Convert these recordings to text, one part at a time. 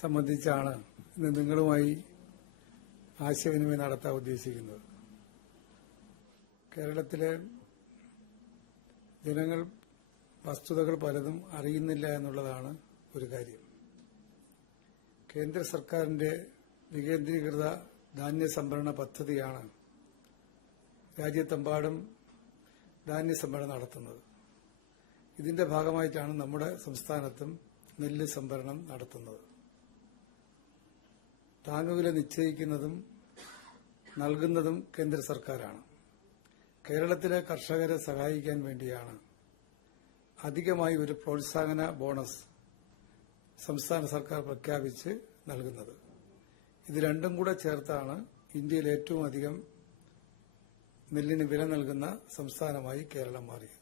സംബന്ധിച്ചാണ് ഇന്ന് നിങ്ങളുമായി ആശയവിനിമയം നടത്താൻ ഉദ്ദേശിക്കുന്നത്. കേരളത്തിലെ ജനങ്ങൾ വസ്തുതകൾ പലതും അറിയുന്നില്ല എന്നുള്ളതാണ് ഒരു കാര്യം. കേന്ദ്ര സർക്കാരിന്റെ വികേന്ദ്രീകൃത ധാന്യ സംഭരണ പദ്ധതിയാണ് രാജ്യത്തെമ്പാടും ധാന്യ സംഭരണം നടത്തുന്നത്. ഇതിന്റെ ഭാഗമായിട്ടാണ് നമ്മുടെ സംസ്ഥാനത്തും നെല്ല് സംഭരണം നടത്തുന്നത്. താങ്ങുവില നിശ്ചയിക്കുന്നതും നൽകുന്നതും കേന്ദ്ര സർക്കാരാണ്. കേരളത്തിലെ കർഷകരെ സഹായിക്കാൻ വേണ്ടിയാണ് അധികമായി ഒരു പ്രോത്സാഹന ബോണസ് സംസ്ഥാന സർക്കാർ പ്രഖ്യാപിച്ച് നൽകുന്നത്. ഇത് രണ്ടും കൂടെ ചേർത്താണ് ഇന്ത്യയിൽ ഏറ്റവും അധികം നെല്ലിന് വില നൽകുന്ന സംസ്ഥാനമായി കേരളം മാറിയത്.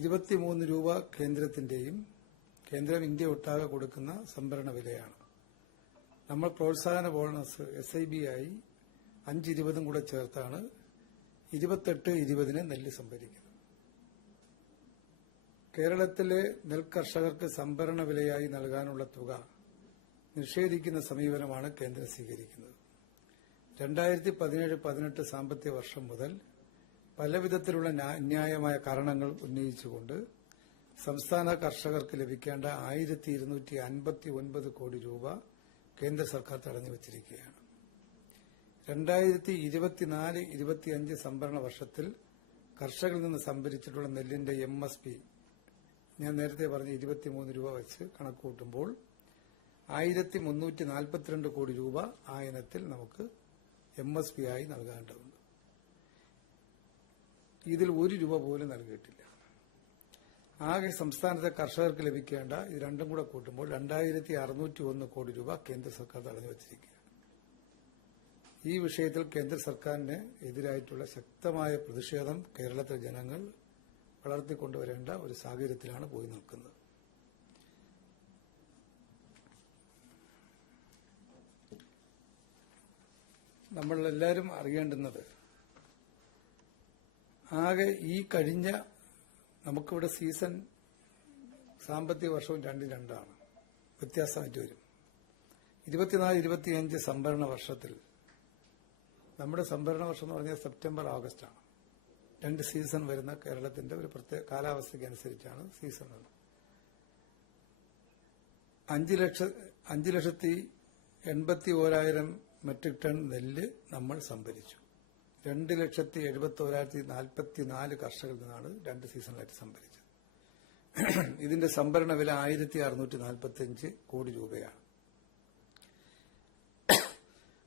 ഇരുപത്തിമൂന്ന് രൂപ കേന്ദ്രത്തിന്റെയും കേന്ദ്രം ഇന്ത്യ ഒട്ടാകെ കൊടുക്കുന്ന സംഭരണ വിലയാണ്. നമ്മൾ പ്രോത്സാഹന ബോണസ് എസ് ഐ ബി ആയി അഞ്ചിരുപതും കൂടെ ചേർത്താണ് ഇരുപത്തെട്ട് ഇരുപതിന് നെല്ല് സംഭരിക്കുന്നത്. കേരളത്തിലെ നെൽകർഷകർക്ക് സംഭരണ വിലയായി നൽകാനുള്ള തുക നിഷേധിക്കുന്ന സമീപനമാണ് കേന്ദ്രം സ്വീകരിക്കുന്നത്. രണ്ടായിരത്തി പതിനേഴ് പതിനെട്ട് സാമ്പത്തിക വർഷം മുതൽ പലവിധത്തിലുള്ള ന്യാ- അന്യായമായ കാരണങ്ങൾ ഉന്നയിച്ചുകൊണ്ട് സംസ്ഥാന കർഷകർക്ക് ലഭിക്കേണ്ട ആയിരത്തി ഇരുന്നൂറ്റി അൻപത്തി ഒൻപത് കോടി രൂപ കേന്ദ്ര സർക്കാർ തടഞ്ഞു വച്ചിരിക്കുകയാണ്. രണ്ടായിരത്തി ഇരുപത്തിനാല് ഇരുപത്തിയഞ്ച് സംഭരണ വർഷത്തിൽ കർഷകരിൽ നിന്ന് സംഭരിച്ചിട്ടുള്ള നെല്ലിന്റെ എം എസ് പി ഞാൻ നേരത്തെ പറഞ്ഞ ഇരുപത്തിമൂന്ന് രൂപ വെച്ച് കണക്കുകൂട്ടുമ്പോൾ ആയിരത്തി മുന്നൂറ്റി നാൽപ്പത്തിരണ്ട് കോടി രൂപ ആ ഇനത്തിൽ നമുക്ക് എം എസ് പി ആയി നൽകേണ്ടതുണ്ട്. ഇതിൽ ഒരു രൂപ പോലും നൽകിയിട്ടില്ല. ആകെ സംസ്ഥാനത്തെ കർഷകർക്ക് ലഭിക്കേണ്ട ഇത് രണ്ടും കൂടെ കൂട്ടുമ്പോൾ രണ്ടായിരത്തി അറുന്നൂറ്റി ഒന്ന് കോടി രൂപ കേന്ദ്ര സർക്കാർ തടഞ്ഞു വച്ചിരിക്കുകയാണ് ഈ വിഷയത്തിൽ കേന്ദ്ര സർക്കാരിന് എതിരായിട്ടുള്ള ശക്തമായ പ്രതിഷേധം കേരളത്തിലെ ജനങ്ങൾ വളർത്തിക്കൊണ്ടുവരേണ്ട ഒരു സാഹചര്യത്തിലാണ് പോയി നിൽക്കുന്നത്. നമ്മളെല്ലാവരും അറിയേണ്ടുന്നത് ആകെ ഈ കഴിഞ്ഞ നമുക്കിവിടെ സീസൺ സാമ്പത്തിക വർഷവും രണ്ടും രണ്ടാണ്. വ്യത്യാസമായിട്ട് വരും. ഇരുപത്തിനാല് ഇരുപത്തിയഞ്ച് സംഭരണ വർഷത്തിൽ നമ്മുടെ സംഭരണ വർഷം എന്ന് പറഞ്ഞാൽ സെപ്റ്റംബർ ഓഗസ്റ്റ് ആണ്. രണ്ട് സീസൺ വരുന്ന കേരളത്തിന്റെ ഒരു പ്രത്യേക കാലാവസ്ഥയ്ക്ക് അനുസരിച്ചാണ് സീസൺ അഞ്ച് ലക്ഷ അഞ്ച് ലക്ഷത്തി എൺപത്തി ഓരായിരം മെട്രിക് ടൺ നെല്ല് നമ്മൾ സംഭരിച്ചു. രണ്ട് ലക്ഷത്തി എഴുപത്തി ഒരായിരത്തി നാൽപ്പത്തി നാല് കർഷകരിൽ നിന്നാണ് രണ്ട് സീസണിലായിട്ട് സംഭരിച്ചത്. ഇതിന്റെ സംഭരണ വില ആയിരത്തി അറുന്നൂറ്റി നാൽപ്പത്തി അഞ്ച് കോടി രൂപയാണ്.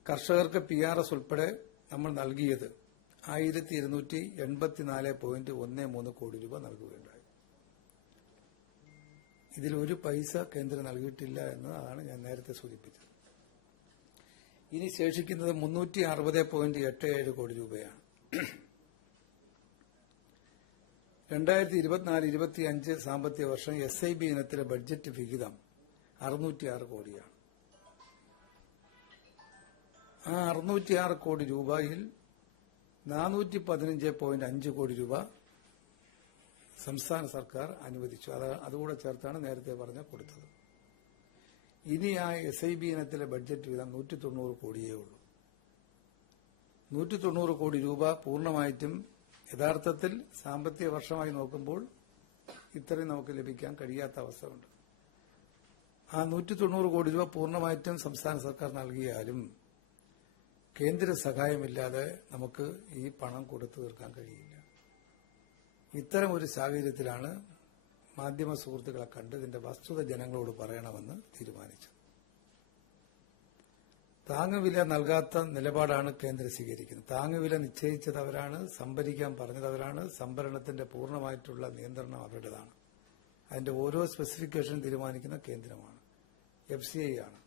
കർഷകർക്ക് പി ആർ എസ് ഉൾപ്പെടെ നമ്മൾ നൽകിയത് ആയിരത്തി ഇരുന്നൂറ്റി എൺപത്തിനാല് പോയിന്റ് ഒന്ന് മൂന്ന് കോടി രൂപ നൽകുകയുണ്ടായി. ഇതിൽ ഒരു പൈസ കേന്ദ്രം നൽകിയിട്ടില്ല എന്നതാണ് ഞാൻ നേരത്തെ സൂചിപ്പിച്ചത്. ഇനി ശേഷിക്കുന്നത് മുന്നൂറ്റി അറുപത് പോയിന്റ് എട്ട് ഏഴ് കോടി രൂപയാണ്. രണ്ടായിരത്തി ഇരുപത്തിനാല് ഇരുപത്തിയഞ്ച് സാമ്പത്തിക വർഷം എസ് ഐ ബി ഇനത്തിലെ ബഡ്ജറ്റ് വിഹിതം അറുന്നൂറ്റിയാറ് കോടിയാണ്. ആ അറുന്നൂറ്റിയാറ് കോടി രൂപയിൽ നാനൂറ്റി പതിനഞ്ച് പോയിന്റ് അഞ്ച് കോടി രൂപ സംസ്ഥാന സർക്കാർ അനുവദിച്ചു. അത് അതുകൂടെ ചേർത്താണ് നേരത്തെ പറഞ്ഞ കൊടുത്തത്. ഇനി ആ എസ് ഐ ബി ഇനത്തിലെ ബഡ്ജറ്റ് വിധം നൂറ്റി തൊണ്ണൂറ് കോടിയേ ഉള്ളൂ. നൂറ്റി തൊണ്ണൂറ് കോടി രൂപ പൂർണമായിട്ടും യഥാർത്ഥത്തിൽ സാമ്പത്തിക വർഷമായി നോക്കുമ്പോൾ ഇത്രയും നമുക്ക് ലഭിക്കാൻ കഴിയാത്ത അവസ്ഥയുണ്ട്. ആ നൂറ്റി തൊണ്ണൂറ് കോടി രൂപ പൂർണമായിട്ടും സംസ്ഥാന സർക്കാർ നൽകിയാലും കേന്ദ്ര സഹായമില്ലാതെ നമുക്ക് ഈ പണം കൊടുത്തു തീർക്കാൻ കഴിയില്ല. ഇത്തരം ഒരു സാഹചര്യത്തിലാണ് മാധ്യമ സുഹൃത്തുക്കളെ കണ്ട് ഇതിന്റെ വസ്തുത ജനങ്ങളോട് പറയണമെന്ന് തീരുമാനിച്ചു. താങ്ങുവില നൽകാത്ത നിലപാടാണ് കേന്ദ്രം സ്വീകരിക്കുന്നത്. താങ്ങുവില നിശ്ചയിച്ചത് അവരാണ് സംഭരിക്കാൻ പറഞ്ഞത് അവരാണ് സംഭരണത്തിന്റെ പൂർണമായിട്ടുള്ള നിയന്ത്രണം അവരുടേതാണ്. അതിന്റെ ഓരോ സ്പെസിഫിക്കേഷൻ തീരുമാനിക്കുന്ന കേന്ദ്രമാണ്. എഫ് സി ഐ ആണ്.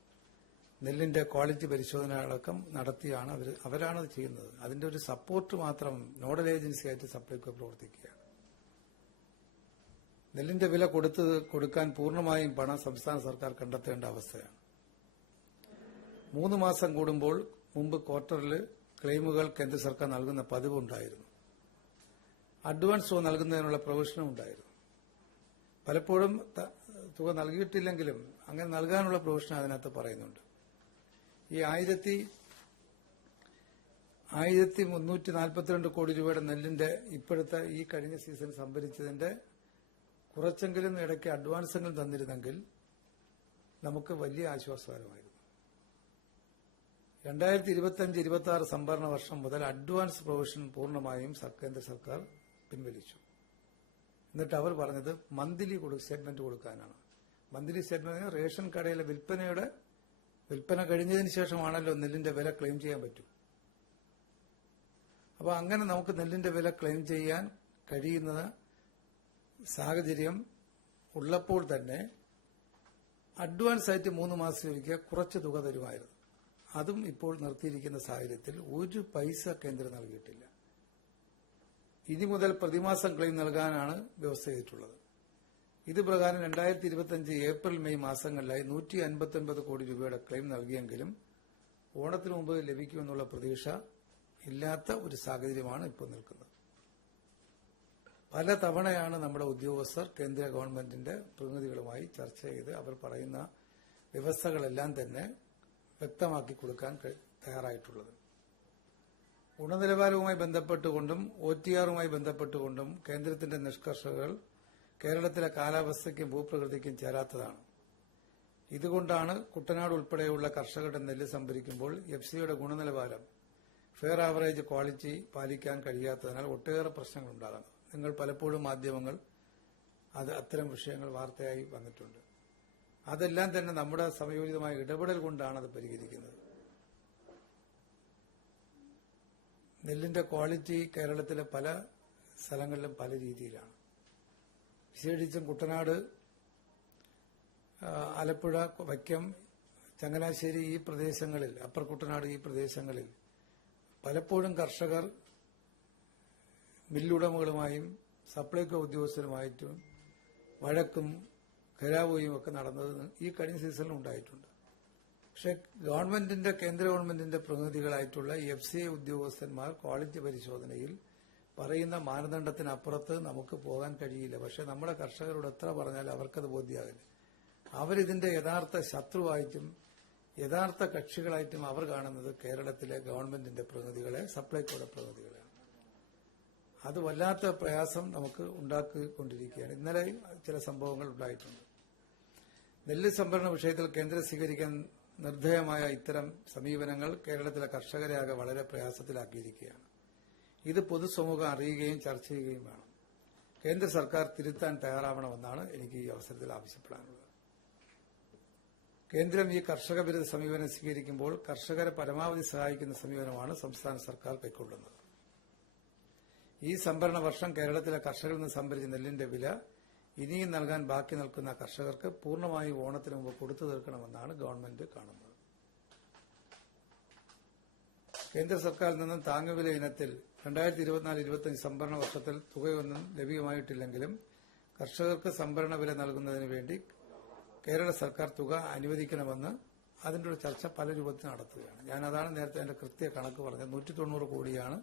നെല്ലിന്റെ ക്വാളിറ്റി പരിശോധന അടക്കം നടത്തിയാണ് അവരാണ് ചെയ്യുന്നത്. അതിന്റെ ഒരു സപ്പോർട്ട് മാത്രം നോഡൽ ഏജൻസിയായിട്ട് സപ്ലൈകോ പ്രവർത്തിക്കുകയാണ്. നെല്ലിന്റെ വില കൊടുത്ത് കൊടുക്കാൻ പൂർണമായും പണം സംസ്ഥാന സർക്കാർ കണ്ടെത്തേണ്ട അവസ്ഥയാണ്. മൂന്ന് മാസം കൂടുമ്പോൾ മുമ്പ് ക്വാർട്ടറിൽ ക്ലെയിമുകൾ കേന്ദ്ര സർക്കാർ നൽകുന്ന പതിവുണ്ടായിരുന്നു അഡ്വാൻസ് നൽകുന്നതിനുള്ള പ്രൊവിഷനും ഉണ്ടായിരുന്നു. പലപ്പോഴും തുക നൽകിയിട്ടില്ലെങ്കിലും അങ്ങനെ നൽകാനുള്ള പ്രൊവിഷൻ അതിനകത്ത് പറയുന്നുണ്ട്. ഈ ആയിരത്തി ആയിരത്തി മുന്നൂറ്റി നാൽപ്പത്തിരണ്ട് കോടി രൂപയുടെ നെല്ലിന്റെ ഇപ്പോഴത്തെ ഈ കഴിഞ്ഞ സീസൺ സംഭരിച്ചതിന്റെ കുറച്ചെങ്കിലും ഇടയ്ക്ക് അഡ്വാൻസെങ്കിലും തന്നിരുന്നെങ്കിൽ നമുക്ക് വലിയ ആശ്വാസകരമായിരുന്നു. രണ്ടായിരത്തി ഇരുപത്തിയഞ്ച് ഇരുപത്തി ആറ് സംഭരണ വർഷം മുതൽ അഡ്വാൻസ് പ്രൊവിഷൻ പൂർണമായും കേന്ദ്ര സർക്കാർ പിൻവലിച്ചു. എന്നിട്ട് അവർ പറഞ്ഞത് മന്ത്ലി സ്റ്റേറ്റ്മെന്റ് കൊടുക്കാനാണ്. മന്ത്ലി സ്റ്റേറ്റ്മെന്റ് റേഷൻ കടയിലെ വിൽപ്പനയുടെ വിൽപ്പന കഴിഞ്ഞതിന് ശേഷമാണല്ലോ നെല്ലിന്റെ വില ക്ലെയിം ചെയ്യാൻ പറ്റൂ. അപ്പോൾ അങ്ങനെ നമുക്ക് നെല്ലിന്റെ വില ക്ലെയിം ചെയ്യാൻ കഴിയുന്ന സാഹചര്യം ഉള്ളപ്പോൾ തന്നെ അഡ്വാൻസ് ആയിട്ട് മൂന്ന് മാസം ഒരിക്കൽ കുറച്ച് തുക തരുമായിരുന്നു. അതും ഇപ്പോൾ നിർത്തിയിരിക്കുന്ന സാഹചര്യത്തിൽ ഒരു പൈസ കേന്ദ്രം നൽകിയിട്ടില്ല. ഇനി മുതൽ പ്രതിമാസം ക്ലെയിം നൽകാനാണ് വ്യവസ്ഥ ചെയ്തിട്ടുള്ളത്. ഇത് പ്രകാരം രണ്ടായിരത്തി ഇരുപത്തിയഞ്ച് ഏപ്രിൽ മെയ് മാസങ്ങളിലായി നൂറ്റി അൻപത്തൊൻപത് കോടി രൂപയുടെ ക്ലെയിം നൽകിയെങ്കിലും ഓണത്തിന് മുമ്പ് ലഭിക്കുമെന്നുള്ള പ്രതീക്ഷ ഇല്ലാത്ത ഒരു സാഹചര്യമാണ് ഇപ്പോൾ നിൽക്കുന്നത്. പല തവണയാണ് നമ്മുടെ ഉദ്യോഗസ്ഥർ കേന്ദ്ര ഗവൺമെന്റിന്റെ പ്രതിനിധികളുമായി ചർച്ച ചെയ്ത് അവർ പറയുന്ന വ്യവസ്ഥകളെല്ലാം തന്നെ വ്യക്തമാക്കി കൊടുക്കാൻ തയ്യാറായിട്ടുള്ളത്. ഗുണനിലവാരവുമായി ബന്ധപ്പെട്ടുകൊണ്ടും ഒ ടി ആറുമായി ബന്ധപ്പെട്ടുകൊണ്ടും കേന്ദ്രത്തിന്റെ നിഷ്കർഷകൾ കേരളത്തിലെ കാലാവസ്ഥയ്ക്കും ഭൂപ്രകൃതിക്കും ചേരാത്തതാണ്. ഇതുകൊണ്ടാണ് കുട്ടനാട് ഉൾപ്പെടെയുള്ള കർഷകരുടെ നെല്ല് സംഭരിക്കുമ്പോൾ എഫ് സിയുടെ ഗുണനിലവാരം ഫെയർ ആവറേജ് ക്വാളിറ്റി പാലിക്കാൻ കഴിയാത്തതിനാൽ ഒട്ടേറെ പ്രശ്നങ്ങൾ ഉണ്ടാകുന്നു നിങ്ങൾ പലപ്പോഴും മാധ്യമങ്ങൾ അത് അത്തരം വിഷയങ്ങൾ വാർത്തയായി വന്നിട്ടുണ്ട്. അതെല്ലാം തന്നെ നമ്മുടെ സമയോചിതമായ ഇടപെടൽ കൊണ്ടാണ് അത് പരിഹരിക്കുന്നത്. നെല്ലിന്റെ ക്വാളിറ്റി കേരളത്തിലെ പല സ്ഥലങ്ങളിലും പല രീതിയിലാണ്. വിശേഷിച്ചും കുട്ടനാട് ആലപ്പുഴ വൈക്കം ചങ്ങനാശ്ശേരി ഈ പ്രദേശങ്ങളിൽ അപ്പർ കുട്ടനാട് ഈ പ്രദേശങ്ങളിൽ പലപ്പോഴും കർഷകർ മില്ലുടമകളുമായും സപ്ലൈകോ ഉദ്യോഗസ്ഥരുമായിട്ടും വഴക്കും ഖരാവുകയും ഒക്കെ നടന്നത് ഈ കഴിഞ്ഞ സീസണിൽ ഉണ്ടായിട്ടുണ്ട്. പക്ഷെ ഗവൺമെന്റിന്റെ കേന്ദ്ര ഗവൺമെന്റിന്റെ പ്രതിനിധികളായിട്ടുള്ള എഫ് സി ഐ ഉദ്യോഗസ്ഥന്മാർ ക്വാളിറ്റി പരിശോധനയിൽ പറയുന്ന മാനദണ്ഡത്തിനപ്പുറത്ത് നമുക്ക് പോകാൻ കഴിയില്ല. പക്ഷെ നമ്മുടെ കർഷകരോട് എത്ര പറഞ്ഞാലും അവർക്കത് ബോധ്യമാകില്ല അവരിതിന്റെ യഥാർത്ഥ ശത്രുവായിട്ടും യഥാർത്ഥ കക്ഷികളായിട്ടും അവർ കാണുന്നത് കേരളത്തിലെ ഗവൺമെന്റിന്റെ പ്രതിനിധികളെ സപ്ലൈകോയുടെ പ്രതിനിധികളെയാണ് അത് വല്ലാത്ത പ്രയാസം നമുക്ക് ഉണ്ടാക്കിക്കൊണ്ടിരിക്കുകയാണ്. ഇന്നലെ ചില സംഭവങ്ങൾ ഉണ്ടായിട്ടുണ്ട്. നെല്ല് സംഭരണ വിഷയത്തിൽ കേന്ദ്രം സ്വീകരിക്കാൻ നിർദ്ദയമായ ഇത്തരം സമീപനങ്ങൾ കേരളത്തിലെ കർഷകരെ ആകെ വളരെ പ്രയാസത്തിലാക്കിയിരിക്കുകയാണ്. ഇത് പൊതുസമൂഹം അറിയുകയും ചർച്ച ചെയ്യുകയും വേണം. കേന്ദ്ര സർക്കാർ തിരുത്താൻ തയ്യാറാവണമെന്നാണ് എനിക്ക് ഈ അവസരത്തിൽ ആവശ്യപ്പെടാനുള്ളത്. കേന്ദ്രം ഈ കർഷക വിരുദ്ധ സമീപനം സ്വീകരിക്കുമ്പോൾ കർഷകരെ പരമാവധി സഹായിക്കുന്ന സമീപനമാണ് സംസ്ഥാന സർക്കാർ കൈക്കൊള്ളുന്നത്. ഈ സംഭരണ വർഷം കേരളത്തിലെ കർഷകരിൽ നിന്ന് സംഭരിച്ച നെല്ലിന്റെ വില ഇനിയും നൽകാൻ ബാക്കി നിൽക്കുന്ന കർഷകർക്ക് പൂർണമായി ഓണത്തിന് മുമ്പ് കൊടുത്തു തീർക്കണമെന്നാണ് ഗവൺമെന്റ് കാണുന്നത്. കേന്ദ്ര സർക്കാരിൽ നിന്നും താങ്ങുവില ഇനത്തിൽ രണ്ടായിരത്തി ഇരുപത്തിനാല് ഇരുപത്തിയഞ്ച് സംഭരണ വർഷത്തിൽ തുകയൊന്നും ലഭ്യമായിട്ടില്ലെങ്കിലും കർഷകർക്ക് സംഭരണ വില നൽകുന്നതിന് വേണ്ടി കേരള സർക്കാർ തുക അനുവദിക്കണമെന്ന് അതിന്റെ ഒരു ചർച്ച പല രൂപത്തിൽ നടത്തുകയാണ്. ഞാൻ അതാണ് നേരത്തെ എന്റെ കൃത്യ കണക്ക് പറഞ്ഞത്. നൂറ്റി തൊണ്ണൂറ് കോടിയാണ്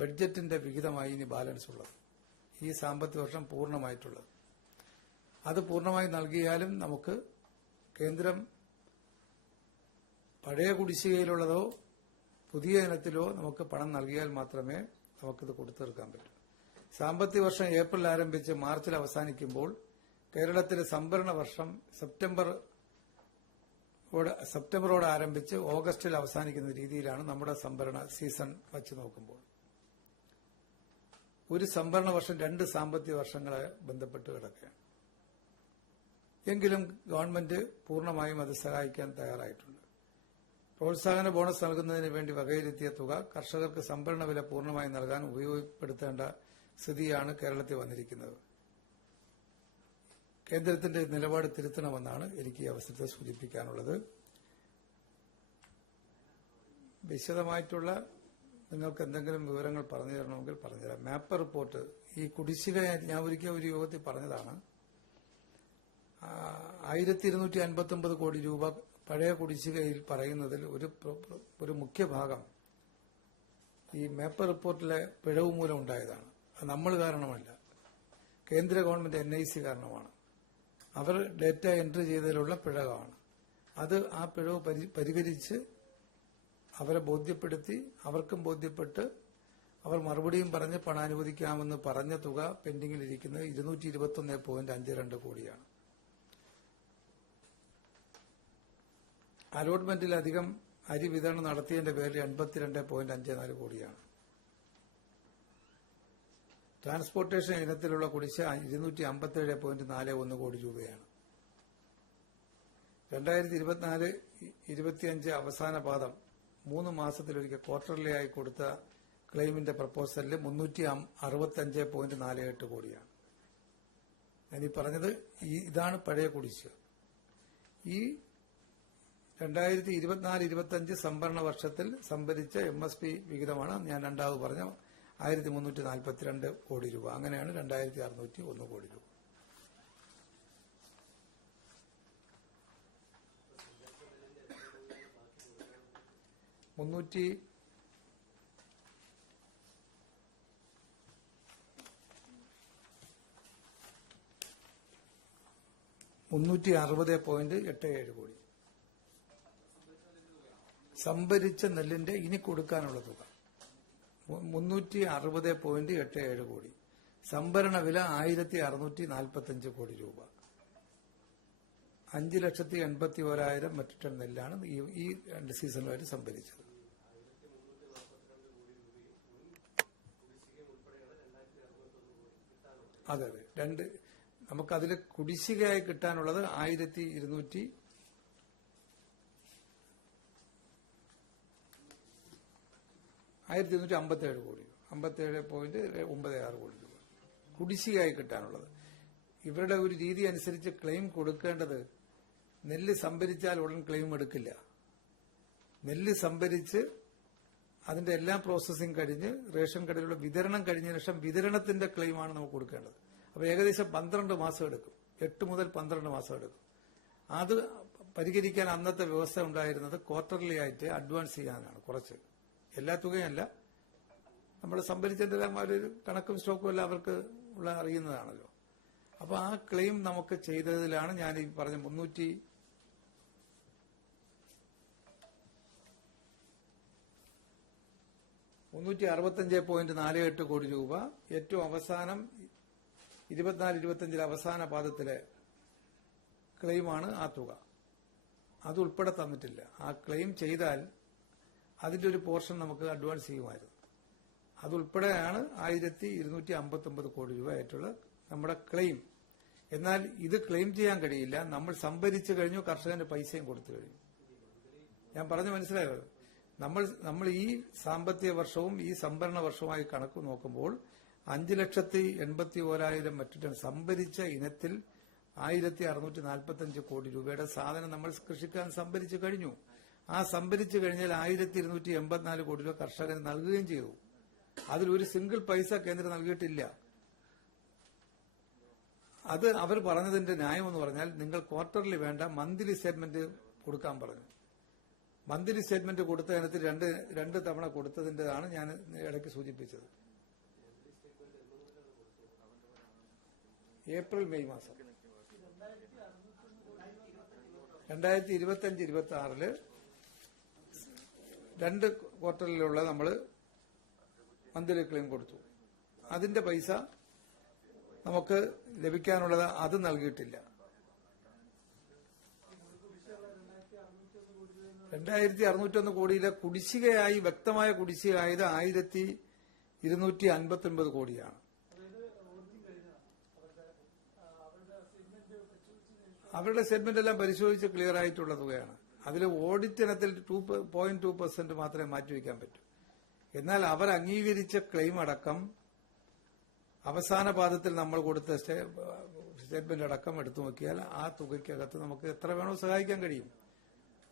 ബഡ്ജറ്റിന്റെ വിഹിതമായി ഇനി ബാലൻസ് ഉള്ളത്. ഈ സാമ്പത്തിക വർഷം പൂർണമായിട്ടുള്ളത്. അത് പൂർണമായി നൽകിയാലും നമുക്ക് കേന്ദ്രം പഴയ കുടിശ്ശികയിലുള്ളതോ പുതിയ ഇനത്തിലോ നമുക്ക് പണം നൽകിയാൽ മാത്രമേ നമുക്കിത് കൊടുത്തു തീർക്കാൻ പറ്റൂ. സാമ്പത്തിക വർഷം ഏപ്രിൽ ആരംഭിച്ച് മാർച്ചിൽ അവസാനിക്കുമ്പോൾ കേരളത്തിലെ സംഭരണ വർഷം സെപ്റ്റംബർ സെപ്റ്റംബറോട് ആരംഭിച്ച് ഓഗസ്റ്റിൽ അവസാനിക്കുന്ന രീതിയിലാണ് നമ്മുടെ സംഭരണ സീസൺ വച്ച് നോക്കുമ്പോൾ. ഒരു സംഭരണ വർഷം രണ്ട് സാമ്പത്തിക വർഷങ്ങളെ ബന്ധപ്പെട്ട് കിടക്കുകയാണ്. എങ്കിലും ഗവൺമെന്റ് പൂർണമായും അത് സഹായിക്കാൻ തയ്യാറായിട്ടുണ്ട്. പ്രോത്സാഹന ബോണസ് നൽകുന്നതിന് വേണ്ടി വകയിരുത്തിയ തുക കർഷകർക്ക് സംഭരണ വില പൂർണമായി നൽകാൻ ഉപയോഗപ്പെടുത്തേണ്ട സ്ഥിതിയാണ് കേരളത്തിൽ വന്നിരിക്കുന്നത്. കേന്ദ്രത്തിന്റെ നിലപാട് തിരുത്തണമെന്നാണ് എനിക്ക് ഈ അവസരത്തെ സൂചിപ്പിക്കാനുള്ളത്. വിശദമായിട്ടുള്ള നിങ്ങൾക്ക് എന്തെങ്കിലും വിവരങ്ങൾ പറഞ്ഞു തരണമെങ്കിൽ പറഞ്ഞുതരാം മാപ്പ് റിപ്പോർട്ട്. ഈ കുടിശ്ശിക ഞാൻ ഒരിക്കൽ ഒരു യോഗത്തിൽ പറഞ്ഞതാണ്. ആയിരത്തി ഇരുന്നൂറ്റി അൻപത്തി ഒമ്പത് കോടി രൂപ പഴയ കുടിശ്ശികയിൽ പറയുന്നതിൽ ഒരു ഒരു മുഖ്യ ഭാഗം ഈ മാപ്പ് റിപ്പോർട്ടിലെ പിഴവ് മൂലം ഉണ്ടായതാണ്. അത് നമ്മൾ കാരണമല്ല. കേന്ദ്ര ഗവൺമെന്റ് എൻ ഐ സി കാരണമാണ്. അവർ ഡേറ്റ എൻട്രി ചെയ്തതിലുള്ള പിഴവാണ്. അത് ആ പിഴവ് പരി- പരിഹരിച്ച് അവരെ ബോധ്യപ്പെടുത്തി അവർക്കും ബോധ്യപ്പെട്ട് അവർ മറുപടിയും പറഞ്ഞ് പണം അനുവദിക്കാമെന്ന് പറഞ്ഞ തുക പെൻഡിങ്ങിലിരിക്കുന്നത് ഇരുന്നൂറ്റി ഇരുപത്തൊന്ന് പോയിന്റ് അഞ്ച് രണ്ട് കോടിയാണ്. അലോട്ട്മെന്റിലധികം അരി വിതരണം നടത്തിയതിന്റെ പേരിൽ എൺപത്തിരണ്ട് പോയിന്റ് അഞ്ച് നാല് കോടിയാണ്. ട്രാൻസ്പോർട്ടേഷൻ ഇനത്തിലുള്ള കുടിശ്ശ ഇരുന്നൂറ്റി അമ്പത്തേഴ് പോയിന്റ് നാല് ഒന്ന് കോടി രൂപയാണ്. രണ്ടായിരത്തി ഇരുപത്തിനാല് ഇരുപത്തിയഞ്ച് അവസാന പാദം മൂന്ന് മാസത്തിലൊരിക്കൽ ക്വാർട്ടർലി ആയി കൊടുത്ത ക്ലെയിമിന്റെ പ്രപ്പോസലിൽ മുന്നൂറ്റി അറുപത്തഞ്ച് പോയിന്റ് നാല് എട്ട് കോടിയാണ്. ഞാനീ പറഞ്ഞത് ഇതാണ് പഴയ കുടിശ്ശിക. ഈ രണ്ടായിരത്തി ഇരുപത്തിനാല് ഇരുപത്തിയഞ്ച് സംഭരണ വർഷത്തിൽ സംഭരിച്ച എം എസ് പി വിഹിതമാണ് ഞാൻ രണ്ടാമത് പറഞ്ഞ ആയിരത്തി മുന്നൂറ്റി നാൽപ്പത്തിരണ്ട് കോടി രൂപ. അങ്ങനെയാണ് രണ്ടായിരത്തി അറുന്നൂറ്റി ഒന്ന് കോടി രൂപ. മുന്നൂറ്റി മുന്നൂറ്റി അറുപത് പോയിന്റ് എട്ട് ഏഴ് കോടി. സംഭരിച്ച നെല്ലിന്റെ ഇനി കൊടുക്കാനുള്ള തുക. മുന്നൂറ്റി അറുപത് പോയിന്റ് എട്ട് ഏഴ് കോടി. സംഭരണ വില ആയിരത്തി അറുന്നൂറ്റി നാൽപ്പത്തഞ്ച് കോടി രൂപ. അഞ്ച് ലക്ഷത്തി എൺപത്തി ഓരായിരം മെട്രിക് ടൺ നെല്ലാണ് ഈ രണ്ട് സീസണിലായിട്ട് സംഭരിച്ചത്. അതെ അതെ. രണ്ട് നമുക്കതിൽ കുടിശ്ശികയായി കിട്ടാനുള്ളത് ആയിരത്തി ഇരുന്നൂറ്റി ആയിരത്തി ഇരുന്നൂറ്റി അമ്പത്തേഴ് കോടി. അമ്പത്തേഴ് പോയിന്റ് ഒമ്പത് ആറ് കോടി രൂപ. കുടിശ്ശികയായി കിട്ടാനുള്ളത്. ഇവരുടെ ഒരു രീതി അനുസരിച്ച് ക്ലെയിം കൊടുക്കേണ്ടത് നെല്ല് സംഭരിച്ചാൽ ഉടൻ ക്ലെയിം എടുക്കില്ല. നെല്ല് സംഭരിച്ച് അതിന്റെ എല്ലാ പ്രോസസ്സിംഗ് കഴിഞ്ഞ് റേഷൻ കടയിലുള്ള വിതരണം കഴിഞ്ഞ ശേഷം വിതരണത്തിന്റെ ക്ലെയിമാണ് നമുക്ക് കൊടുക്കേണ്ടത്. അപ്പോൾ ഏകദേശം പന്ത്രണ്ട് മാസം എടുക്കും. എട്ട് മുതൽ പന്ത്രണ്ട് മാസം എടുക്കും. അത് പരിഹരിക്കാൻ അന്നത്തെ വ്യവസ്ഥ ഉണ്ടായിരുന്നത് ക്വാർട്ടർലി ആയിട്ട് അഡ്വാൻസ് ചെയ്യാനാണ് കുറച്ച്. എല്ലാ തുകയല്ല നമ്മൾ എല്ലാം കണക്കും സ്റ്റോക്കും എല്ലാം അവർക്ക് ഉള്ള അറിയുന്നതാണല്ലോ. അപ്പോൾ ആ ക്ലെയിം നമുക്ക് ചെയ്തതിലാണ് ഞാൻ ഈ പറഞ്ഞ മുന്നൂറ്റി മുന്നൂറ്റി അറുപത്തഞ്ച് പോയിന്റ് നാല് എട്ട് കോടി രൂപ. ഏറ്റവും അവസാനം ഇരുപത്തിനാല് ഇരുപത്തിയഞ്ചിലെ അവസാന പാദത്തിലെ ക്ലെയിമാണ് ആ തുക. അതുൾപ്പെടെ തന്നിട്ടില്ല. ആ ക്ലെയിം ചെയ്താൽ അതിന്റെ ഒരു പോർഷൻ നമുക്ക് അഡ്വാൻസ് ചെയ്യുമായിരുന്നു. അതുൾപ്പെടെയാണ് ആയിരത്തി ഇരുന്നൂറ്റി അമ്പത്തി ഒമ്പത് കോടി രൂപ ആയിട്ടുള്ള നമ്മുടെ ക്ലെയിം. എന്നാൽ ഇത് ക്ലെയിം ചെയ്യാൻ കഴിയില്ല. നമ്മൾ സംഭരിച്ചു കഴിഞ്ഞു കർഷകന്റെ പൈസയും കൊടുത്തു കഴിഞ്ഞു. ഞാൻ പറഞ്ഞു മനസ്സിലായോ? നമ്മൾ നമ്മൾ ഈ സാമ്പത്തിക വർഷവും ഈ സംഭരണ വർഷവുമായി കണക്ക് നോക്കുമ്പോൾ അഞ്ച് ലക്ഷത്തി എൺപത്തി ഓരായിരം മെട്രിക് ടൺ സംഭരിച്ച ഇനത്തിൽ ആയിരത്തി അറുന്നൂറ്റി നാൽപ്പത്തഞ്ച് കോടി രൂപയുടെ സാധനം നമ്മൾ കൃഷിക്കാൻ സംഭരിച്ചു കഴിഞ്ഞു. ആ സംഭരിച്ചു കഴിഞ്ഞാൽ ആയിരത്തി ഇരുന്നൂറ്റി എൺപത്തിനാല് കോടി രൂപ കർഷകന് നൽകുകയും ചെയ്തു. അതിൽ ഒരു സിംഗിൾ പൈസ കേന്ദ്രം നൽകിയിട്ടില്ല. അത് അവർ പറഞ്ഞതിന്റെ ന്യായം എന്ന് പറഞ്ഞാൽ നിങ്ങൾ ക്വാർട്ടർലി വേണ്ട മന്ത്ലി സ്റ്റേറ്റ്മെന്റ് കൊടുക്കാൻ പറഞ്ഞു. മന്ത്ലി സ്റ്റേറ്റ്മെന്റ് കൊടുത്ത രണ്ട് രണ്ട് തവണ കൊടുത്തതിന്റെതാണ് ഞാൻ ഇടയ്ക്ക് സൂചിപ്പിച്ചത്. ഏപ്രിൽ മെയ് മാസം. രണ്ടായിരത്തി ഇരുപത്തിയഞ്ച് ഇരുപത്തി ആറിൽ രണ്ട് ക്വാർട്ടറിലുള്ള നമ്മൾ മന്ത്ലി ക്ലെയിം കൊടുത്തു. അതിന്റെ പൈസ നമുക്ക് ലഭിക്കാനുള്ളത് അത് നൽകിയിട്ടില്ല. രണ്ടായിരത്തി അറുന്നൂറ്റൊന്ന് കോടിയിലെ കുടിശ്ശികയായി വ്യക്തമായ കുടിശ്ശികയായത് ആയിരത്തി ഇരുന്നൂറ്റി അൻപത്തി ഒൻപത് കോടിയാണ്. അവരുടെ സെഗ്മെന്റ് എല്ലാം പരിശോധിച്ച് ക്ലിയർ ആയിട്ടുള്ള തുകയാണ്. അതിൽ ഓഡിറ്റ് ഇനത്തിൽ ടു പോയിന്റ് ടു പെർസെന്റ് മാത്രമേ മാറ്റിവെക്കാൻ പറ്റൂ. എന്നാൽ അവർ അംഗീകരിച്ച ക്ലെയിം അടക്കം അവസാന പാദത്തിൽ നമ്മൾ കൊടുത്ത സ്റ്റേറ്റ്മെന്റ് അടക്കം എടുത്തു നോക്കിയാൽ ആ തുകയ്ക്കകത്ത് നമുക്ക് എത്ര വേണോ സഹായിക്കാൻ കഴിയും.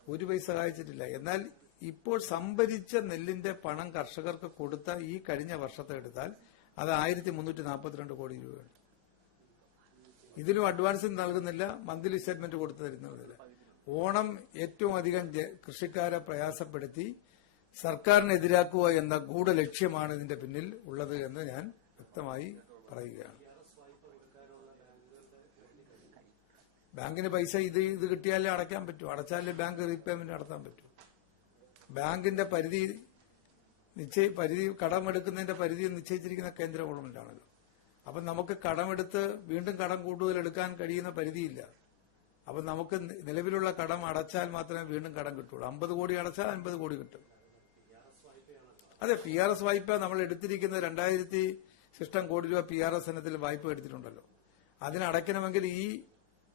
ഒരു പൈസ സഹായിച്ചിട്ടില്ല എന്നാൽ ഇപ്പോൾ സംഭരിച്ച നെല്ലിന്റെ പണം കർഷകർക്ക് കൊടുത്ത ഈ കഴിഞ്ഞ വർഷത്തെ എടുത്താൽ അത് ആയിരത്തി മുന്നൂറ്റി നാൽപ്പത്തിരണ്ട് കോടി രൂപയാണ്. ഇതിലും അഡ്വാൻസ് നൽകുന്നില്ല. മന്ത്ലി സ്റ്റേറ്റ്മെന്റ് കൊടുത്തു തരുന്നില്ല ഓണം ഏറ്റവും അധികം കൃഷിക്കാരെ പ്രയാസപ്പെടുത്തി സർക്കാരിനെതിരാക്കുക എന്ന ഗൂഢലക്ഷ്യമാണ് ഇതിന്റെ പിന്നിൽ ഉള്ളത് എന്ന് ഞാൻ വ്യക്തമായി പറയുകയാണ്. ബാങ്കിന് പൈസ ഇത് ഇത് കിട്ടിയാലേ അടയ്ക്കാൻ പറ്റൂ. അടച്ചാലേ ബാങ്ക് റീപേയ്മെന്റ് നടത്താൻ പറ്റൂ. ബാങ്കിന്റെ പരിധി നിശ്ചയി പരിധി കടമെടുക്കുന്നതിന്റെ പരിധി നിശ്ചയിച്ചിരിക്കുന്ന കേന്ദ്ര ഗവൺമെന്റാണല്ലോ അപ്പൊ നമുക്ക് കടമെടുത്ത് വീണ്ടും കടം കൂടുതൽ എടുക്കാൻ കഴിയുന്ന പരിധിയില്ല. അപ്പൊ നമുക്ക് നിലവിലുള്ള കടം അടച്ചാൽ മാത്രമേ വീണ്ടും കടം കിട്ടുള്ളൂ. അമ്പത് കോടി അടച്ചാൽ അൻപത് കോടി കിട്ടും. അതെ പി ആർ എസ് വായ്പ നമ്മൾ എടുത്തിരിക്കുന്ന രണ്ടായിരത്തി ശിഷ്ടം കോടി രൂപ പി ആർ എസ് ഇനത്തിൽ വായ്പ എടുത്തിട്ടുണ്ടല്ലോ. അതിനടയ്ക്കണമെങ്കിൽ ഈ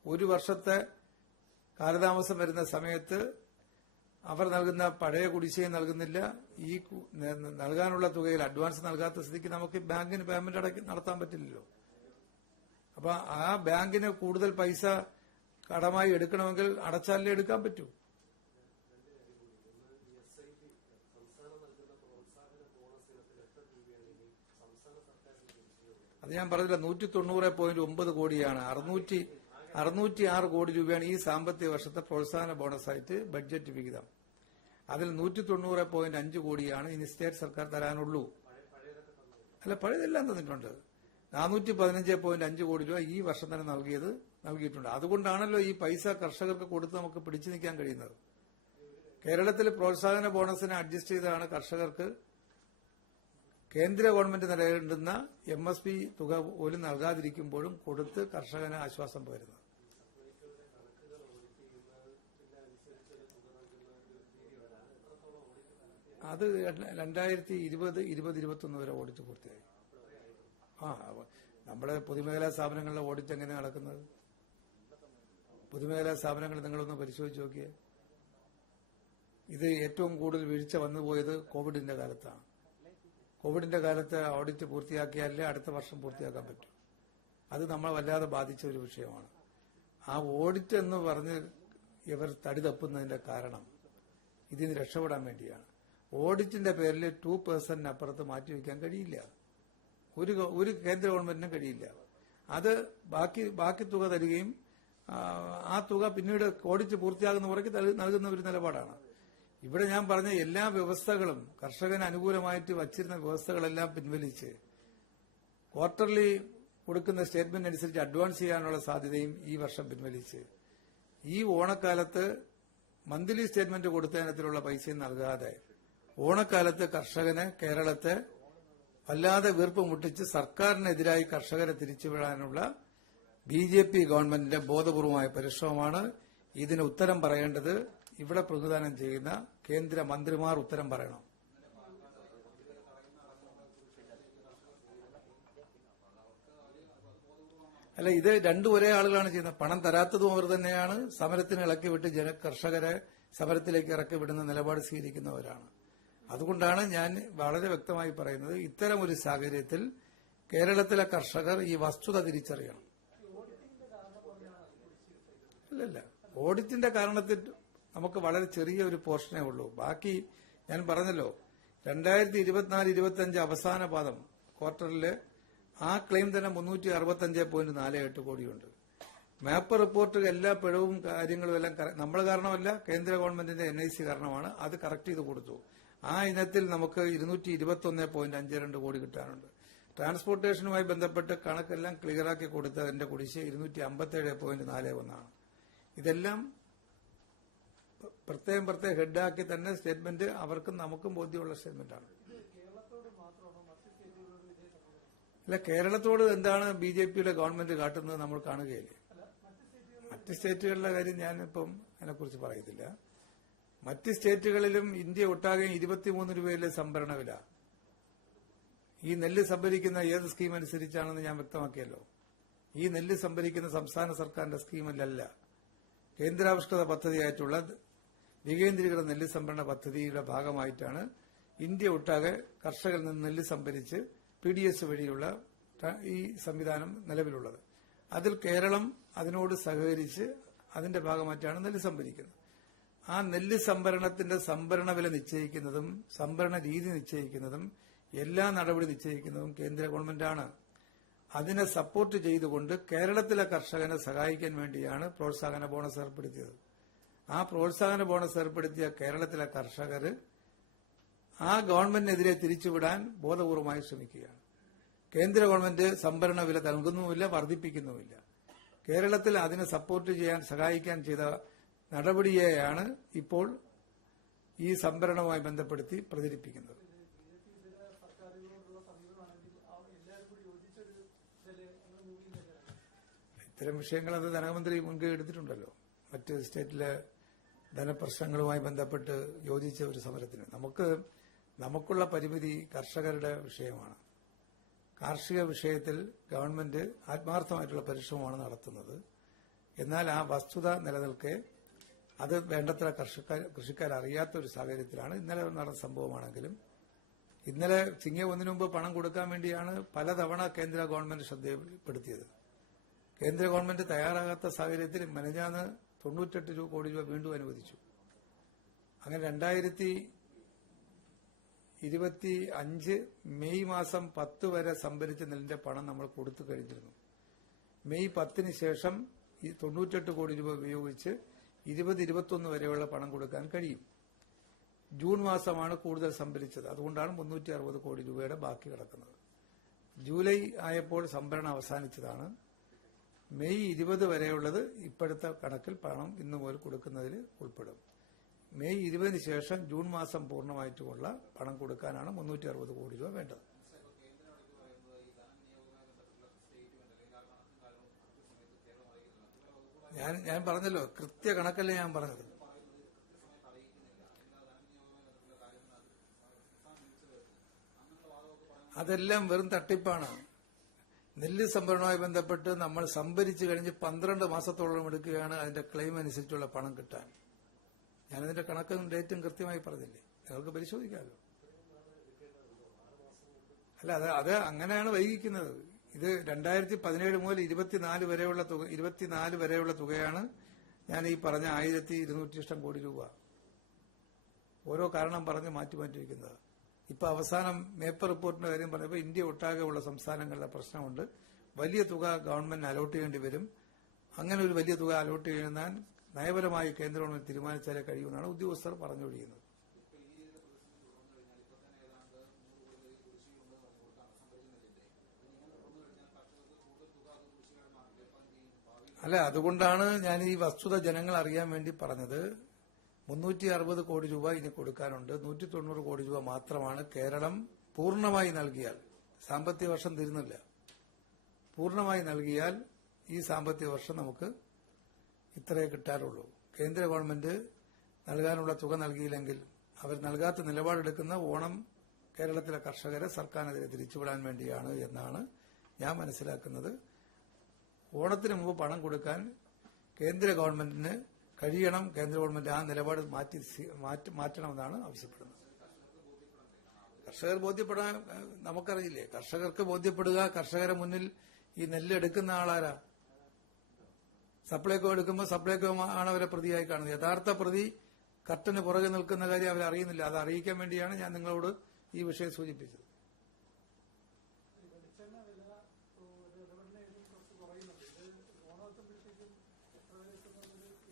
ഒരു വർഷത്തെ കാലതാമസം വരുന്ന സമയത്ത് അവർ നൽകുന്ന പഴയ കുടിശ്ശിക നൽകുന്നില്ല. ഈ നൽകാനുള്ള തുകയിൽ അഡ്വാൻസ് നൽകാത്ത സ്ഥിതിക്ക് നമുക്ക് ബാങ്കിന് പേയ്മെന്റ് അടക്കി നടത്താൻ പറ്റില്ലല്ലോ. അപ്പൊ ആ ബാങ്കിന് കൂടുതൽ പൈസ കടമായി എടുക്കണമെങ്കിൽ അടച്ചാലേ എടുക്കാൻ പറ്റൂ? അത് ഞാൻ പറഞ്ഞില്ല നൂറ്റി തൊണ്ണൂറ് പോയിന്റ് ഒമ്പത് കോടിയാണ്. അറുന്നൂറ്റി അറുന്നൂറ്റി ആറ് കോടി രൂപയാണ് ഈ സാമ്പത്തിക വർഷത്തെ പ്രോത്സാഹന ബോണസായിട്ട് ബഡ്ജറ്റ് വിഹിതം. അതിൽ നൂറ്റി തൊണ്ണൂറ് പോയിന്റ് അഞ്ച് കോടിയാണ് ഇനി സ്റ്റേറ്റ് സർക്കാർ തരാനുള്ളൂ. അല്ല പഴയതെല്ലാം തന്നിട്ടുണ്ട്. നാനൂറ്റി പതിനഞ്ച് പോയിന്റ് അഞ്ച് കോടി രൂപ ഈ വർഷം തന്നെ നൽകിയത് നൽകിയിട്ടുണ്ട്. അതുകൊണ്ടാണല്ലോ ഈ പൈസ കർഷകർക്ക് കൊടുത്ത് നമുക്ക് പിടിച്ചു നിൽക്കാൻ കഴിയുന്നത്. കേരളത്തിൽ പ്രോത്സാഹന ബോണസിനെ അഡ്ജസ്റ്റ് ചെയ്താണ് കർഷകർക്ക് കേന്ദ്ര ഗവൺമെന്റ് നിലകൊണ്ടുന്ന എം എസ് പി തുക പോലും നൽകാതിരിക്കുമ്പോഴും കൊടുത്ത് കർഷകന് ആശ്വാസം പകരുന്നത്. അത് രണ്ടായിരത്തി ഇരുപത് ഇരുപത് ഇരുപത്തൊന്ന് വരെ ഓഡിറ്റ് പൂർത്തിയായി. ആ നമ്മുടെ പൊതുമേഖലാ സ്ഥാപനങ്ങളിലെ ഓഡിറ്റ് എങ്ങനെ നടക്കുന്നത്? പൊതുമേഖലാ സ്ഥാപനങ്ങൾ നിങ്ങളൊന്ന് പരിശോധിച്ച് നോക്കിയേ. ഇത് ഏറ്റവും കൂടുതൽ വീഴ്ച വന്നുപോയത് കോവിഡിന്റെ കാലത്താണ്. കോവിഡിന്റെ കാലത്ത് ഓഡിറ്റ് പൂർത്തിയാക്കിയാലേ അടുത്ത വർഷം പൂർത്തിയാക്കാൻ പറ്റും. അത് നമ്മളെ വല്ലാതെ ബാധിച്ച ഒരു വിഷയമാണ്. ആ ഓഡിറ്റ് എന്ന് പറഞ്ഞ് ഇവർ തടി തപ്പുന്നതിന്റെ കാരണം ഇതിന് രക്ഷപ്പെടാൻ വേണ്ടിയാണ്. ഓഡിറ്റിന്റെ പേരിൽ ടു പേഴ്സന്റിന് അപ്പുറത്ത് മാറ്റിവെക്കാൻ കഴിയില്ല. ഒരു ഒരു കേന്ദ്ര ഗവൺമെന്റിനും കഴിയില്ല. അത് ബാക്കി ബാക്കി തുക തരികയും ആ, തുക പിന്നീട് ഓഡിറ്റ് പൂർത്തിയാകുന്ന മുറയ്ക്ക് നൽകുന്ന ഒരു നിലപാടാണ്. ഇവിടെ ഞാൻ പറഞ്ഞ എല്ലാ വ്യവസ്ഥകളും കർഷകന് അനുകൂലമായിട്ട് വച്ചിരുന്ന വ്യവസ്ഥകളെല്ലാം പിൻവലിച്ച് ക്വാർട്ടർലി കൊടുക്കുന്ന സ്റ്റേറ്റ്മെന്റ് അനുസരിച്ച് അഡ്വാൻസ് ചെയ്യാനുള്ള സാധ്യതയും ഈ വർഷം പിൻവലിച്ച്. ഈ ഓണക്കാലത്ത് മന്ത്ലി സ്റ്റേറ്റ്മെന്റ് കൊടുത്തതിനത്തിലുള്ള പൈസയും നൽകാതെ ഓണക്കാലത്ത് കർഷകന് കേരളത്തെ വല്ലാതെ വീർപ്പ് മുട്ടിച്ച് സർക്കാരിനെതിരായി കർഷകരെ തിരിച്ചുവിടാനുള്ള ബി ജെ പി ഗവൺമെന്റിന്റെ ബോധപൂർവമായ പരിശ്രമമാണ് ഇതിന് ഉത്തരം പറയേണ്ടത് ഇവിടെ പ്രതിദാനം ചെയ്യുന്ന കേന്ദ്ര മന്ത്രിമാർ ഉത്തരം പറയണം. അല്ല ഇത് രണ്ടു ഒരേ ആളുകളാണ് ചെയ്യുന്നത്. പണം തരാത്തതും അവർ തന്നെയാണ്. സമരത്തിന് ഇളക്കി വിട്ട് ജന കർഷകരെ സമരത്തിലേക്ക് ഇറക്കി വിടുന്ന നിലപാട് സ്വീകരിക്കുന്നവരാണ്. അതുകൊണ്ടാണ് ഞാൻ വളരെ വ്യക്തമായി പറയുന്നത് ഇത്തരം ഒരു സാഹചര്യത്തിൽ കേരളത്തിലെ കർഷകർ ഈ വസ്തുത തിരിച്ചറിയണം. അല്ലല്ല ഓഡിറ്റിന്റെ കാരണത്തിൽ നമുക്ക് വളരെ ചെറിയ ഒരു പോർഷനേ ഉള്ളൂ. ബാക്കി ഞാൻ പറഞ്ഞല്ലോ രണ്ടായിരത്തി ഇരുപത്തിനാല് ഇരുപത്തി അഞ്ച് അവസാന പാദം ക്വാർട്ടറിൽ ആ ക്ലെയിം തന്നെ മുന്നൂറ്റി അറുപത്തി അഞ്ച് പോയിന്റ് നാല് എട്ട് കോടിയുണ്ട്. മാപ്പ് റിപ്പോർട്ട് എല്ലാ പിഴവും കാര്യങ്ങളും എല്ലാം നമ്മൾ കാരണമല്ല കേന്ദ്ര ഗവൺമെന്റിന്റെ എൻ ഐ സി കാരണമാണ്. അത് കറക്റ്റ് ചെയ്ത് കൊടുത്തു. ആ ഇനത്തിൽ നമുക്ക് ഇരുന്നൂറ്റി ഇരുപത്തി ഒന്ന് പോയിന്റ് അഞ്ച് രണ്ട് കോടി കിട്ടാനുണ്ട്. ട്രാൻസ്പോർട്ടേഷനുമായി ബന്ധപ്പെട്ട് കണക്കെല്ലാം ക്ലിയറാക്കി കൊടുത്തതിന്റെ കുടിശ്ശിക ഇരുന്നൂറ്റി അമ്പത്തേഴ് പോയിന്റ് നാല് ഒന്നാണ്. ഇതെല്ലാം പ്രത്യേകം പ്രത്യേകം ഹെഡാക്കി തന്നെ സ്റ്റേറ്റ്മെന്റ് അവർക്കും നമുക്കും ബോധ്യമുള്ള സ്റ്റേറ്റ്മെന്റാണ്. അല്ല കേരളത്തോട് എന്താണ് ബി ജെ പിയുടെ ഗവൺമെന്റ് കാട്ടുന്നത് നമ്മൾ കാണുകയില്ലേ? മറ്റ് സ്റ്റേറ്റുകളിലെ കാര്യം ഞാനിപ്പം അതിനെക്കുറിച്ച് പറയത്തില്ല. മറ്റ് സ്റ്റേറ്റുകളിലും ഇന്ത്യ ഒട്ടാകെ ഇരുപത്തിമൂന്ന് രൂപയിലെ സംഭരണ വില. ഈ നെല്ല് സംഭരിക്കുന്ന ഏത് സ്കീം അനുസരിച്ചാണെന്ന് ഞാൻ വ്യക്തമാക്കിയല്ലോ. ഈ നെല്ല് സംഭരിക്കുന്ന സംസ്ഥാന സർക്കാരിന്റെ സ്കീമിലല്ല. കേന്ദ്രാവിഷ്കൃത പദ്ധതിയായിട്ടുള്ള വികേന്ദ്രീകൃത നെല്ല് സംഭരണ പദ്ധതിയുടെ ഭാഗമായിട്ടാണ് ഇന്ത്യ ഒട്ടാകെ കർഷകരിൽ നിന്ന് നെല്ല് സംഭരിച്ച് പി ഡി എസ് വഴിയുള്ള ഈ സംവിധാനം നിലവിലുള്ളത്. അതിൽ കേരളം അതിനോട് സഹകരിച്ച് അതിന്റെ ഭാഗമായിട്ടാണ് നെല്ല് സംഭരിക്കുന്നത്. ആ നെല്ല് സംഭരണത്തിന്റെ സംഭരണ വില നിശ്ചയിക്കുന്നതും സംഭരണ രീതി നിശ്ചയിക്കുന്നതും എല്ലാ നടപടി നിശ്ചയിക്കുന്നതും കേന്ദ്ര ഗവൺമെന്റാണ്. അതിനെ സപ്പോർട്ട് ചെയ്തുകൊണ്ട് കേരളത്തിലെ കർഷകനെ സഹായിക്കാൻ വേണ്ടിയാണ് പ്രോത്സാഹന ബോണസ് ഏർപ്പെടുത്തിയത്. ആ പ്രോത്സാഹന ബോണസ് ഏർപ്പെടുത്തിയ കേരളത്തിലെ കർഷകർ ആ ഗവൺമെന്റിനെതിരെ തിരിച്ചുവിടാൻ ബോധപൂർവമായി ശ്രമിക്കുകയാണ്. കേന്ദ്ര ഗവൺമെന്റ് സംഭരണ വില നൽകുന്നുമില്ല വർദ്ധിപ്പിക്കുന്നുമില്ല. കേരളത്തിൽ അതിനെ സപ്പോർട്ട് ചെയ്യാൻ സഹായിക്കാൻ ചെയ്ത നടപടിയെയാണ് ഇപ്പോൾ ഈ സംഭരണവുമായി ബന്ധപ്പെടുത്തി പ്രചരിപ്പിക്കുന്നത്. ഇത്തരം വിഷയങ്ങൾ അത് ധനമന്ത്രി മുൻകൈ എടുത്തിട്ടുണ്ടല്ലോ. മറ്റ് സ്റ്റേറ്റിലെ ധനപ്രശ്നങ്ങളുമായി ബന്ധപ്പെട്ട് യോജിച്ച ഒരു സമരത്തിന്. നമുക്ക് നമുക്കുള്ള പരിമിതി കർഷകരുടെ വിഷയമാണ്. കാർഷിക വിഷയത്തിൽ ഗവൺമെന്റ് ആത്മാർത്ഥമായിട്ടുള്ള പരിശ്രമമാണ് നടത്തുന്നത്. എന്നാൽ ആ വസ്തുത നിലനിൽക്കെ അത് വേണ്ടത്ര കർഷകർ കൃഷിക്കാർ അറിയാത്ത ഒരു സാഹചര്യത്തിലാണ്. ഇന്നലെ നടന്ന സംഭവമാണെങ്കിലും ഇന്നലെ ചിങ്ങ ഒന്നിനു മുമ്പ് പണം കൊടുക്കാൻ വേണ്ടിയാണ് പലതവണ കേന്ദ്ര ഗവൺമെന്റ് ശ്രദ്ധപ്പെടുത്തിയത്. കേന്ദ്ര ഗവൺമെന്റ് തയ്യാറാകാത്ത സാഹചര്യത്തിൽ മെനഞ്ഞാന്ന് തൊണ്ണൂറ്റെട്ട് രൂപ കോടി രൂപ വീണ്ടും അനുവദിച്ചു. അങ്ങനെ രണ്ടായിരത്തി ഇരുപത്തി അഞ്ച് മെയ് മാസം പത്ത് വരെ സംഭരിച്ച നെല്ലിന്റെ പണം നമ്മൾ കൊടുത്തു കഴിഞ്ഞിരുന്നു. മെയ് പത്തിന് ശേഷം ഈ തൊണ്ണൂറ്റെട്ട് കോടി രൂപ ഉപയോഗിച്ച് ഇരുപത് ഇരുപത്തൊന്ന് വരെയുള്ള പണം കൊടുക്കാൻ കഴിയും. ജൂൺ മാസമാണ് കൂടുതൽ സംഭരിച്ചത്. അതുകൊണ്ടാണ് മുന്നൂറ്റി അറുപത് കോടി രൂപയുടെ ബാക്കി കിടക്കുന്നത്. ജൂലൈ ആയപ്പോൾ സംഭരണം അവസാനിച്ചതാണ്. മെയ് ഇരുപത് വരെയുള്ളത് ഇപ്പോഴത്തെ കണക്കിൽ പണം ഇന്നു മുതൽ കൊടുക്കുന്നതിൽ ഉൾപ്പെടും. മെയ് ഇരുപതിന് ശേഷം ജൂൺ മാസം പൂർണമായിട്ടുമുള്ള പണം കൊടുക്കാനാണ് മുന്നൂറ്റി അറുപത് കോടി രൂപ വേണ്ടത്. ഞാൻ ഞാൻ പറഞ്ഞല്ലോ കൃത്യ കണക്കല്ലേ ഞാൻ പറഞ്ഞത്. അതെല്ലാം വെറും തട്ടിപ്പാണ്. നെല്ല് സംഭരണവുമായി ബന്ധപ്പെട്ട് നമ്മൾ സംഭരിച്ചു കഴിഞ്ഞ് പന്ത്രണ്ട് മാസത്തോളം എടുക്കുകയാണ് അതിന്റെ ക്ലെയിം അനുസരിച്ചുള്ള പണം കിട്ടാൻ. ഞാനതിന്റെ കണക്കും ഡേറ്റും കൃത്യമായി പറഞ്ഞില്ലേ? നിങ്ങൾക്ക് പരിശോധിക്കാമല്ലോ. അല്ല അത് അത് അങ്ങനെയാണ് വൈകിക്കുന്നത്. ഇത് രണ്ടായിരത്തി പതിനേഴ് മുതൽ ഇരുപത്തിനാല് വരെയുള്ള തുക ഇരുപത്തിനാല് വരെയുള്ള തുകയാണ് ഞാൻ ഈ പറഞ്ഞ ആയിരത്തി ഇരുന്നൂറ്റി ഇഷ്ടം കോടി രൂപ. ഓരോ കാരണം പറഞ്ഞ് മാറ്റി മാറ്റി ഇപ്പൊ അവസാനം മേപ്പർ റിപ്പോർട്ടിന്റെ കാര്യം പറഞ്ഞപ്പോൾ ഇന്ത്യ ഒട്ടാകെ ഉള്ള സംസ്ഥാനങ്ങളിലെ പ്രശ്നമുണ്ട്. വലിയ തുക ഗവൺമെന്റ് അലോട്ട് ചെയ്യേണ്ടി വരും. അങ്ങനെ ഒരു വലിയ തുക അലോട്ട് ചെയ്യുന്ന നയപരമായി കേന്ദ്ര ഗവൺമെന്റ് തീരുമാനിച്ചാലേ കഴിയുമെന്നാണ് ഉദ്യോഗസ്ഥർ പറഞ്ഞൊഴിയുന്നത്. അല്ല അതുകൊണ്ടാണ് ഞാൻ ഈ വസ്തുത ജനങ്ങൾ അറിയാൻ വേണ്ടി പറഞ്ഞത്. മുന്നൂറ്റി അറുപത് കോടി രൂപ ഇനി കൊടുക്കാനുണ്ട്. നൂറ്റി തൊണ്ണൂറ് കോടി രൂപ മാത്രമാണ് കേരളം പൂർണമായി നൽകിയാൽ. സാമ്പത്തിക വർഷം തീരുന്നില്ല. പൂർണമായി നൽകിയാൽ ഈ സാമ്പത്തിക വർഷം നമുക്ക് ഇത്രയേ കിട്ടാറുള്ളൂ. കേന്ദ്ര ഗവൺമെന്റ് നൽകാനുള്ള തുക നൽകിയില്ലെങ്കിൽ അവർ നൽകാത്ത നിലപാടെടുക്കുന്ന ഓണം കേരളത്തിലെ കർഷകരെ സർക്കാരിനെതിരെ തിരിച്ചുവിടാൻ വേണ്ടിയാണ് എന്നാണ് ഞാൻ മനസ്സിലാക്കുന്നത്. ഓണത്തിന് മുമ്പ് പണം കൊടുക്കാൻ കേന്ദ്ര ഗവൺമെന്റിന് കഴിയണം. കേന്ദ്ര ഗവൺമെന്റ് ആ നിലപാട് മാറ്റി മാറ്റണമെന്നാണ് ആവശ്യപ്പെടുന്നത്. കർഷകർ ബോധ്യപ്പെടാൻ നമുക്കറിയില്ലേ? കർഷകർക്ക് ബോധ്യപ്പെടുക കർഷകരെ മുന്നിൽ ഈ നെല്ല് എടുക്കുന്ന ആളാരാ? സപ്ലൈകോ എടുക്കുമ്പോൾ സപ്ലൈകോ ആണ് അവരെ പ്രതിയായി കാണുന്നത്. യഥാർത്ഥ പ്രതി കർട്ടന് പുറകെ നിൽക്കുന്ന കാര്യം അവരറിയുന്നില്ല. അത് അറിയിക്കാൻ വേണ്ടിയാണ് ഞാൻ നിങ്ങളോട് ഈ വിഷയം സൂചിപ്പിച്ചത്.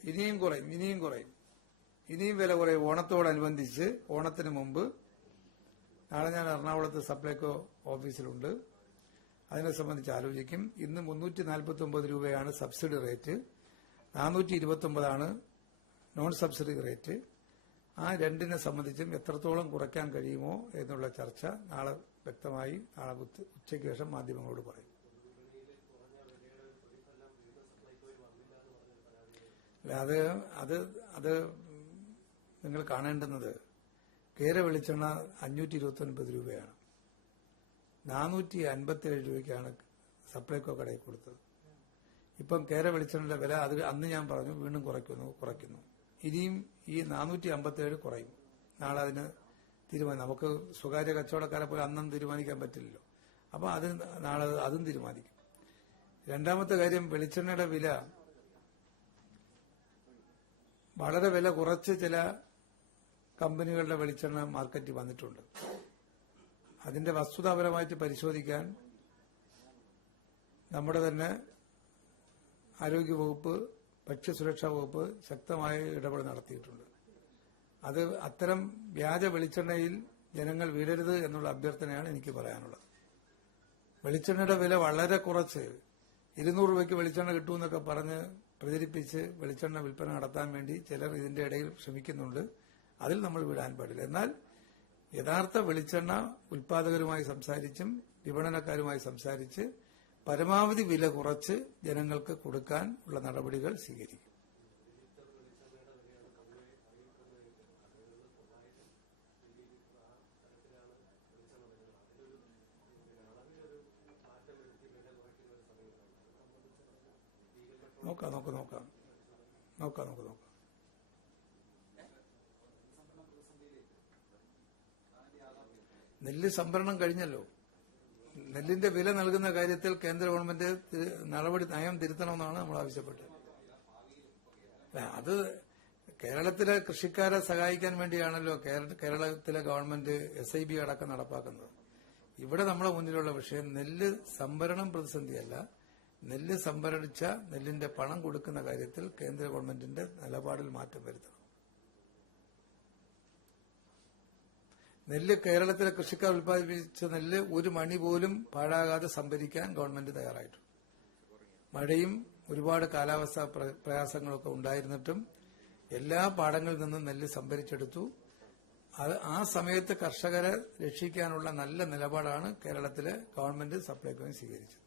ഇനിയും കുറയും ഇനിയും കുറയും. ഇനിയും വില കുറയും ഓണത്തോടനുബന്ധിച്ച് ഓണത്തിന് മുമ്പ്. നാളെ ഞാൻ എറണാകുളത്ത് സപ്ലൈകോ ഓഫീസിലുണ്ട്. അതിനെ സംബന്ധിച്ച് ആലോചിക്കും. ഇന്ന് മുന്നൂറ്റി നാൽപ്പത്തി ഒമ്പത് രൂപയാണ് സബ്സിഡി റേറ്റ്. നാനൂറ്റി ഇരുപത്തി ഒമ്പതാണ് നോൺ സബ്സിഡി റേറ്റ്. ആ രണ്ടിനെ സംബന്ധിച്ചും എത്രത്തോളം കുറയ്ക്കാൻ കഴിയുമോ എന്നുള്ള ചർച്ച നാളെ വ്യക്തമായി നാളെ ഉച്ചയ്ക്ക് ശേഷം മാധ്യമങ്ങളോട് പറയും. അത് അത് അത് നിങ്ങൾ കാണേണ്ടുന്നത് കേര വെളിച്ചെണ്ണ അഞ്ഞൂറ്റി ഇരുപത്തി ഒൻപത് രൂപയാണ്. നാനൂറ്റി അൻപത്തിയേഴ് രൂപയ്ക്കാണ് സപ്ലൈകോ കടയിൽ കൊടുത്തത്. ഇപ്പം കേര വെളിച്ചെണ്ണയുടെ വില അത് അന്ന് ഞാൻ പറഞ്ഞു വീണ്ടും കുറയ്ക്കുന്നു കുറയ്ക്കുന്നു. ഇനിയും ഈ നാനൂറ്റി അമ്പത്തിയേഴ് കുറയും. നാളെ അതിന് തീരുമാനം. നമുക്ക് സ്വകാര്യ കച്ചവടക്കാരെ പോലെ അന്നും തീരുമാനിക്കാൻ പറ്റില്ലല്ലോ. അപ്പൊ അത് നാളെ അതും തീരുമാനിക്കും. രണ്ടാമത്തെ കാര്യം വെളിച്ചെണ്ണയുടെ വില വളരെ വില കുറച്ച് ചില കമ്പനികളുടെ വെളിച്ചെണ്ണ മാർക്കറ്റിൽ വന്നിട്ടുണ്ട്. അതിന്റെ വസ്തുതാപരമായിട്ട് പരിശോധിക്കാൻ നമ്മുടെ തന്നെ ആരോഗ്യവകുപ്പ് ഭക്ഷ്യസുരക്ഷാ വകുപ്പ് ശക്തമായ ഇടപെടൽ നടത്തിയിട്ടുണ്ട്. അത് അത്തരം വ്യാജ വെളിച്ചെണ്ണയിൽ ജനങ്ങൾ വീഴരുത് എന്നുള്ള അഭ്യർത്ഥനയാണ് എനിക്ക് പറയാനുള്ളത്. വെളിച്ചെണ്ണയുടെ വില വളരെ കുറച്ച്. ഇരുന്നൂറ് രൂപയ്ക്ക് വെളിച്ചെണ്ണ കിട്ടുമെന്നൊക്കെ പറഞ്ഞ് പ്രചരിപ്പിച്ച് വെളിച്ചെണ്ണ വിൽപ്പന നടത്താൻ വേണ്ടി ചിലർ ഇതിന്റെ ഇടയിൽ ശ്രമിക്കുന്നുണ്ട്. അതിൽ നമ്മൾ വിടാൻ പാടില്ല. എന്നാൽ യഥാർത്ഥ വെളിച്ചെണ്ണ ഉൽപാദകരുമായി സംസാരിച്ചും വിപണനക്കാരുമായി സംസാരിച്ച് പരമാവധി വില കുറച്ച് ജനങ്ങൾക്ക് കൊടുക്കാൻ ഉള്ള നടപടികൾ സ്വീകരിക്കും. നോക്കാം നോക്കാം നോക്കാം നോക്കാം. നോക്കാം നെല്ല് സംഭരണം കഴിഞ്ഞല്ലോ. നെല്ലിന്റെ വില നൽകുന്ന കാര്യത്തിൽ കേന്ദ്ര ഗവൺമെന്റ് നടപടി നയം തിരുത്തണമെന്നാണ് നമ്മൾ ആവശ്യപ്പെട്ടത്. അത് കേരളത്തിലെ കൃഷിക്കാരെ സഹായിക്കാൻ വേണ്ടിയാണല്ലോ കേരളത്തിലെ ഗവൺമെന്റ് എസ് ഐ ബി അടക്കം നടപ്പാക്കുന്നത്. ഇവിടെ നമ്മുടെ മുന്നിലുള്ള വിഷയം നെല്ല് സംഭരണം പ്രതിസന്ധിയല്ല. നെല്ല് സംഭരണിച്ച നെല്ലിന്റെ പണം കൊടുക്കുന്ന കാര്യത്തിൽ കേന്ദ്ര ഗവൺമെന്റിന്റെ നിലപാടിൽ മാറ്റം വരുത്തണം. നെല്ല് കേരളത്തിലെ കൃഷിക്കാർ ഉൽപ്പാദിപ്പിച്ച നെല്ല് ഒരു മണി പോലും പാഴാകാതെ സംഭരിക്കാൻ ഗവൺമെന്റ് തയ്യാറായിട്ടുണ്ട്. മഴയും ഒരുപാട് കാലാവസ്ഥാ പ്ര- പ്രയാസങ്ങളൊക്കെ ഉണ്ടായിരുന്നിട്ടും എല്ലാ പാടങ്ങളിൽ നിന്നും നെല്ല് സംഭരിച്ചെടുത്തു. അത് ആ സമയത്ത് കർഷകരെ രക്ഷിക്കാനുള്ള നല്ല നിലപാടാണ് കേരളത്തിലെ ഗവൺമെന്റ് സപ്ലൈകോയും സ്വീകരിച്ചത്.